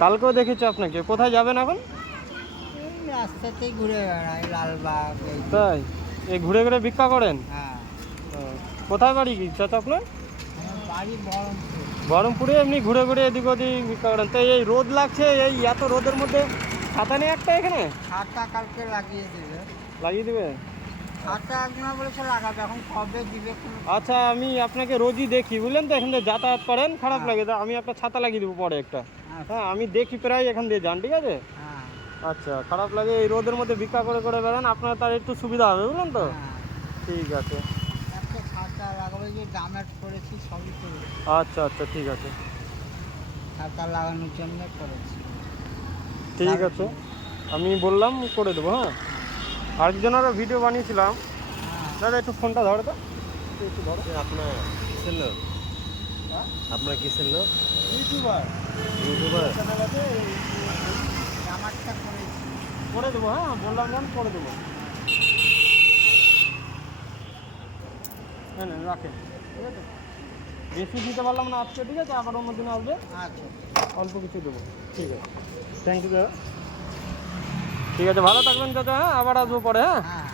কালকেও দেখেছি আপনাকে। কোথায় যাবেন এখন? এই রাস্তাতেই ঘুরে বেড়াই, লালবাগ তাই? এই ঘুরে ঘুরে ভিক্ষা করেন? হ্যাঁ। ও, কোথায় বাড়ি কি চাচা আপনার? আমার বাড়ি বহরমপুর। বহরমপুরে এমনি ঘুরে ঘুরে এদিক ওদিক ভিক্ষা করেন? তো এই রোদ লাগছে, এই এত রোদের মধ্যে ছাতা নেই একটা এখানে? ছাতা কালকে লাগিয়ে দেবে। লাগিয়ে দিবে? ছাতা একজন বলেছে লাগাবে, এখন কবে দিবে কোনো। আচ্ছা, আমি আপনাকে রোজই দেখি বুঝলেন তো, এখান দিয়ে যাতায়াত করেন, খারাপ হ্যাঁ। লাগে তো আমি একটা ছাতা লাগিয়ে দেবো পরে একটা। আচ্ছা। হ্যাঁ, আমি দেখি প্রায় এখান দিয়ে যান, ঠিক আছে? হ্যাঁ। আচ্ছা, খারাপ লাগে এই রোদের মধ্যে ভিক্ষা করে করে বেড়ান, আপনার তার একটু সুবিধা হবে বুঝলেন তো। হ্যাঁ। ঠিক আছে। একটা ছাতা লাগাবে, যে ডামেট করেছি সবই করেছি। আচ্ছা আচ্ছা, ঠিক আছে। ছাতা লাগানোর জন্য করেছি। ঠিক আছে, আমি বললাম করে দেবো। হ্যাঁ, আরেকজনেরও ভিডিও বানিয়েছিলাম। হ্যাঁ। দাদা একটু ফোনটা ধরো তো, একটু ধরো। আপনার কিসের লোক? হ্যাঁ, আপনার কিসের লোক? YouTuber YouTuber? চ্যানেল আছে, ডামাটটা করেছি। করে দেবো। হ্যাঁ, বললাম যখন করে দেবো। হ্যাঁ, না রাখেন, ঠিক আছে? বেশি দিতে পারলাম না আজকে, ঠিক আছে? আবার অন্য দিন আসবে, আচ্ছা। অল্প কিছু দেবো। ঠিক আছে, থ্যাংক ইউ দাদা। ঠিক আছে, ভালো থাকবেন দাদা। হ্যাঁ, আবার আসবো পরে। হ্যাঁ। হ্যাঁ।